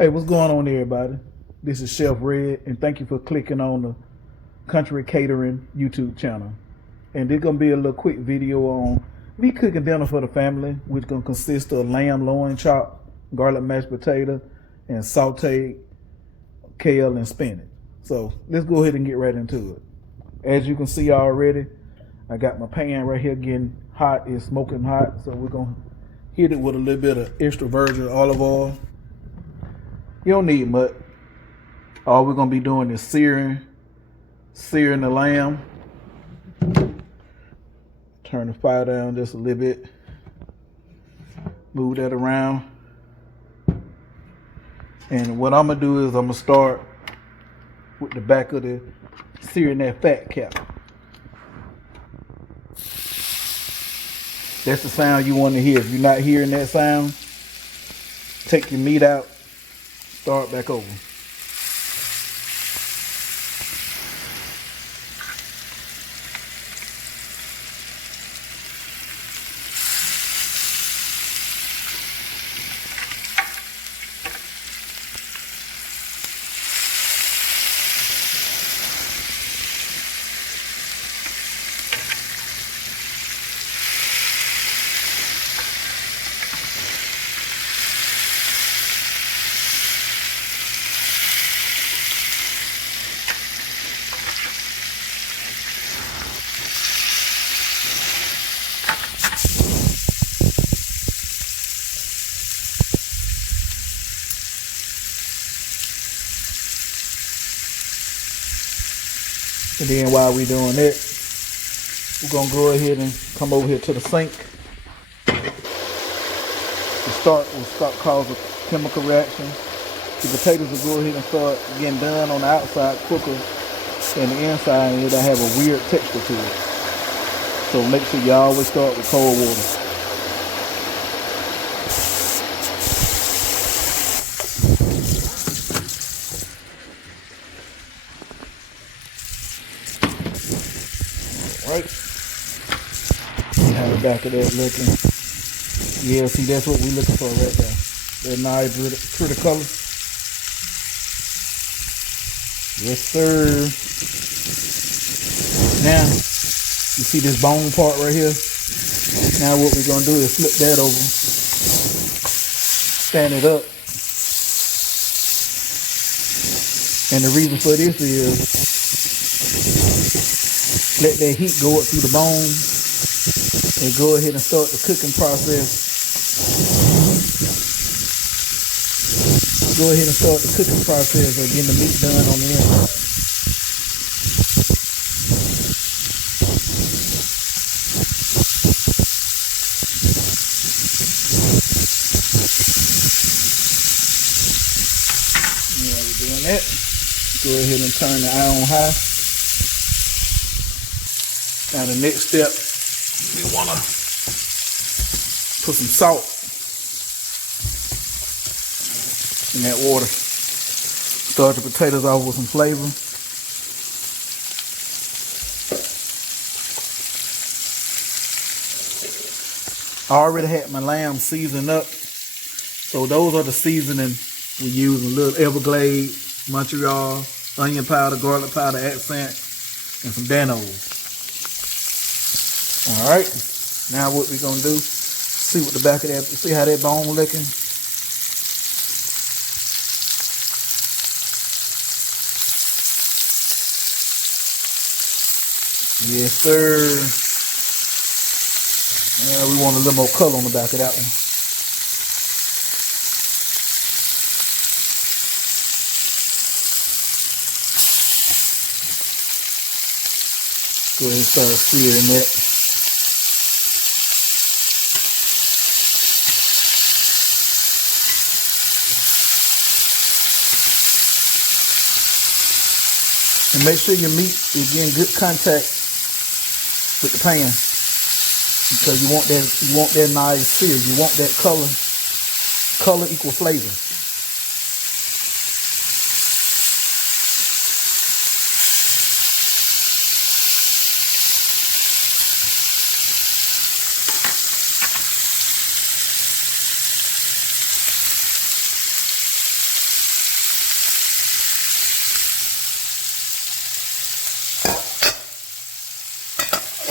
Hey, what's going on, everybody? This is Chef Red, and thank you for clicking on the Country Catering YouTube channel. And this gonna be a little quick video on me cooking dinner for the family, which gonna consist of lamb loin chop, garlic mashed potato, and sautéed kale and spinach. So let's go ahead and get right into it. As you can see already, I got my pan right here getting hot. It's smoking hot, so we're gonna hit it with a little bit of extra virgin olive oil. You don't need much. All we're gonna be doing is searing the lamb. Turn the fire down just a little bit. Move that around. And what I'm gonna do is I'm gonna start with the back of the searing that fat cap. That's the sound you want to hear. If you're not hearing that sound, take your meat out, start back over. And then while we're doing that, we're gonna go ahead and come over here to the sink. We'll start causing chemical reaction. The potatoes will go ahead and start getting done on the outside quicker than the inside, and it'll have a weird texture to it. So make sure you always start with cold water. Right. See how the back of that looking. Yeah, see, that's what we're looking for right there. That nice pretty color. Yes, sir. Now, you see this bone part right here? Now what we're gonna do is flip that over. Stand it up. And the reason for this is let that heat go up through the bone and go ahead and start the cooking process. Go ahead and start the cooking process of getting the meat done on the inside. Yeah, we're doing that. Go ahead and turn the eye on high. Now the next step, we want to put some salt in that water. Start the potatoes off with some flavor. I already had my lamb seasoned up. So those are the seasoning we use: a little Everglade, Montreal, onion powder, garlic powder, accent, and some Danos. All right, now what we're gonna do, see what the back of that, see how that bone looking? Yes, sir. Yeah, we want a little more color on the back of that one. Go ahead and start searing that. And make sure your meat is getting good contact with the pan, because you want that nice sear. You want that color. Color equal flavor.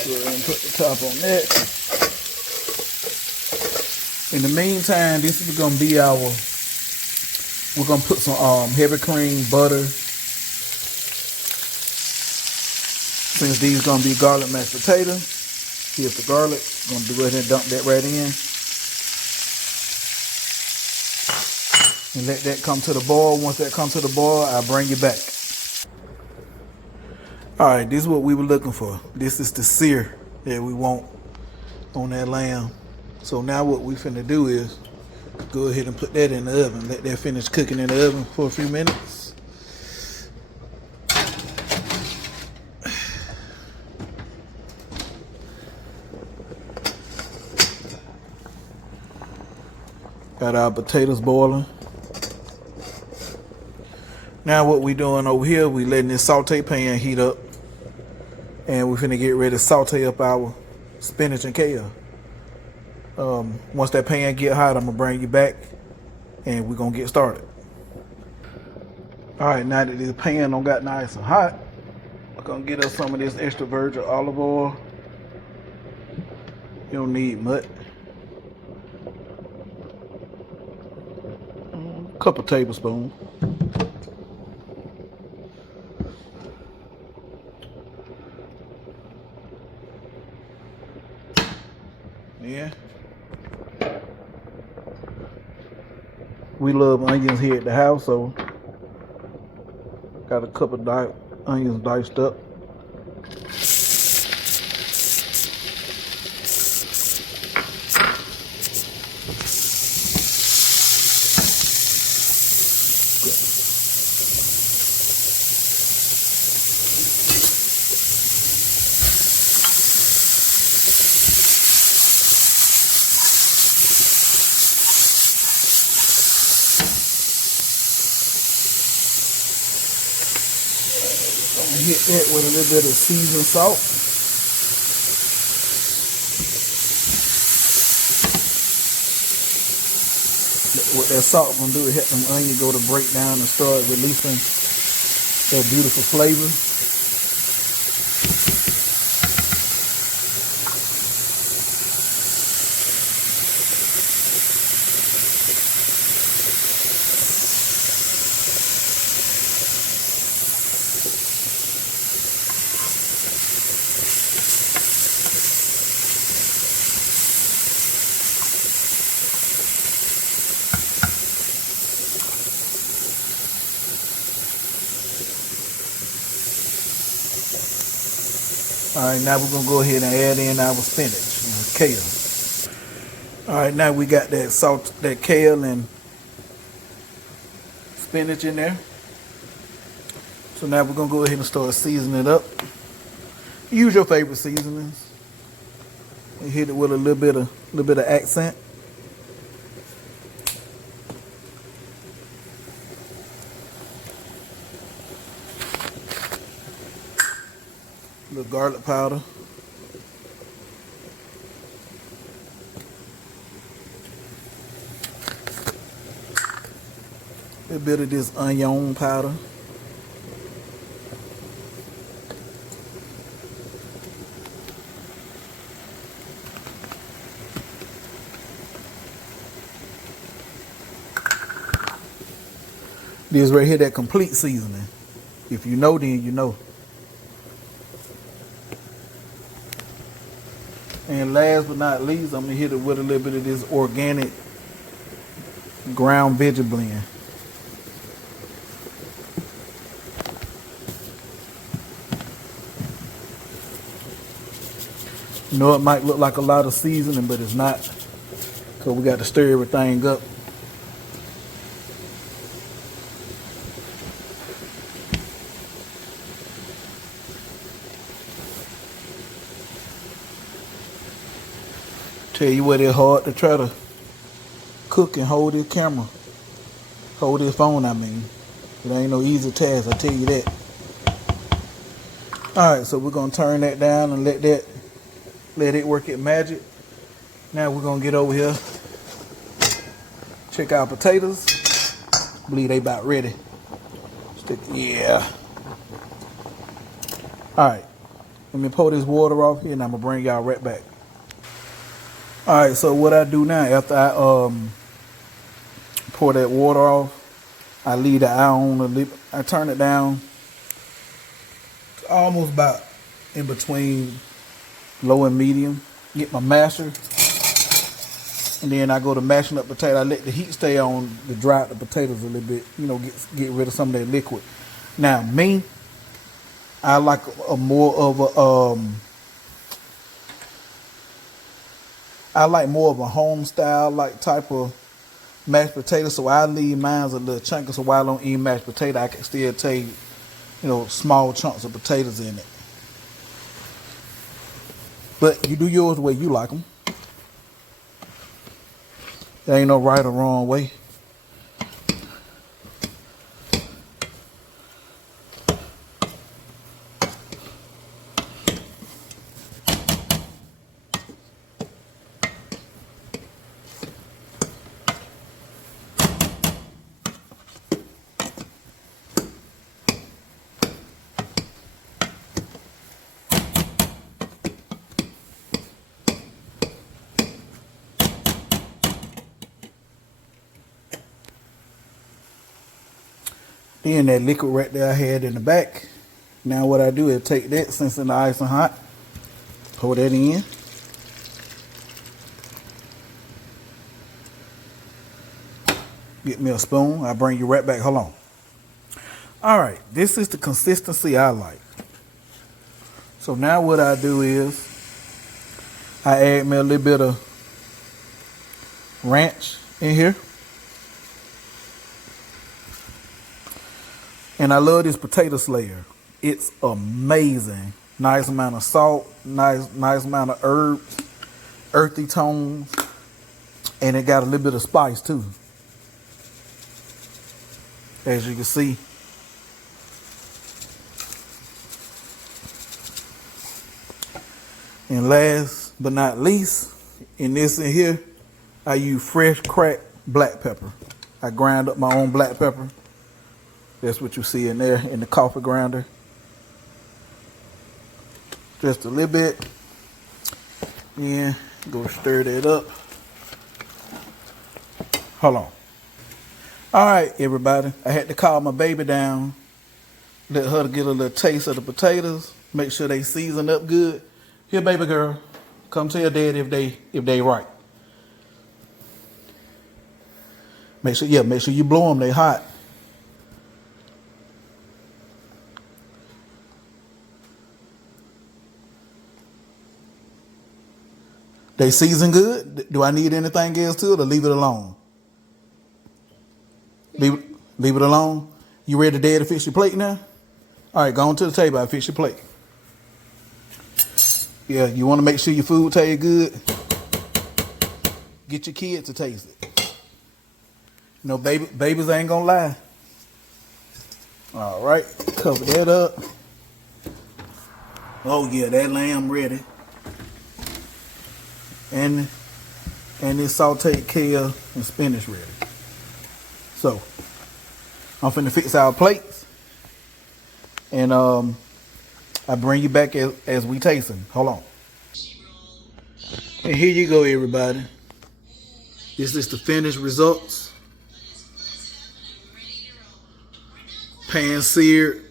Go ahead and put the top on that. In the meantime, this is gonna be our. We're gonna put some heavy cream, butter. Since these gonna be garlic mashed potatoes, here's the garlic. Gonna go ahead and dump that right in, and let that come to the boil. Once that comes to the boil, I'll bring you back. All right, this is what we were looking for. This is the sear that we want on that lamb. So now what we finna do is go ahead and put that in the oven. Let that finish cooking in the oven for a few minutes. Got our potatoes boiling. Now what we doing over here, we letting this saute pan heat up. And we're finna get ready to saute up our spinach and kale. Once that pan get hot, I'm gonna bring you back and we're gonna get started. All right, now that this pan don't got nice and hot, I'm gonna get us some of this extra virgin olive oil. You don't need much. A couple tablespoons. Yeah. We love onions here at the house, so got a couple onions diced up. Hit that with a little bit of seasoned salt. What that salt gonna do is help them onions go to break down and start releasing that beautiful flavor. All right, now we're gonna go ahead and add in our spinach and kale. All right, now we got that kale and spinach in there. So now we're gonna go ahead and start seasoning it up. Use your favorite seasonings. And hit it with a little bit of accent. A little garlic powder. A little bit of this onion powder. This right here, that complete seasoning. If you know, then you know. And last but not least, I'm gonna hit it with a little bit of this organic ground veggie blend. You know, it might look like a lot of seasoning, but it's not, because we got to stir everything up. Tell you what, it's hard to try to cook and hold this camera. Hold this phone, I mean. It ain't no easy task, I tell you that. Alright, so we're going to turn that down and let it work its magic. Now we're going to get over here. Check our potatoes. I believe they about ready. Yeah. Alright. Let me pour this water off here and I'm gonna bring y'all right back. All right, so what I do now after I pour that water off, I leave the eye on a little. I turn it down almost about in between low and medium. Get my masher, and then I go to mashing up potato. I let the heat stay on to dry out the potatoes a little bit. You know, get rid of some of that liquid. Now me, I like a more of a I like more of a home style like type of mashed potato. So I leave mine a little chunky. So while I don't eat mashed potato, I can still take, you know, small chunks of potatoes in it. But you do yours the way you like them. There ain't no right or wrong way. Then that liquid right there I had in the back. Now what I do is take that, since the ice is hot, pour that in. Get me a spoon. I'll bring you right back. Hold on. All right, this is the consistency I like. So now what I do is I add me a little bit of ranch in here. And I love this potato slayer. It's amazing. Nice amount of salt, nice amount of herbs, earthy tones, and it got a little bit of spice too. As you can see. And last but not least, in this in here, I use fresh cracked black pepper. I grind up my own black pepper. That's what you see in there in the coffee grinder. Just a little bit. Yeah, go stir that up. Hold on. All right, everybody. I had to calm my baby down. Let her get a little taste of the potatoes. Make sure they season up good. Here, baby girl. Come tell daddy if they right. Make sure you blow them. They hot. They season good. Do I need anything else to it, or leave it alone? Leave it alone. You ready, Dad, to fix your plate now? All right, go on to the table. I'll fix your plate. Yeah, you want to make sure your food tastes good. Get your kids to taste it. You know, babies ain't gonna lie. All right, cover that up. Oh yeah, that lamb ready. And this sautéed kale and spinach ready. So I'm finna fix our plates, and I bring you back as we tasting. Hold on. And here you go, everybody. This is the finished results. Pan seared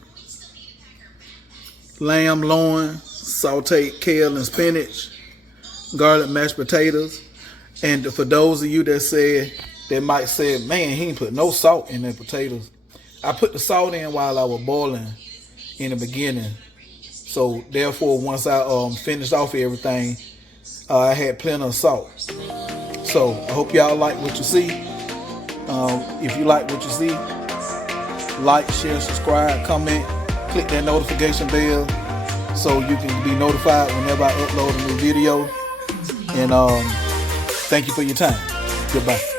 lamb loin, sautéed kale and spinach, garlic mashed potatoes. And for those of you that might say, man, he ain't put no salt in the potatoes. I put the salt in while I was boiling in the beginning. So therefore, once I finished off everything, I had plenty of salt. So I hope y'all like what you see. If you like what you see, like, share, subscribe, comment, click that notification bell so you can be notified whenever I upload a new video. And thank you for your time. Goodbye.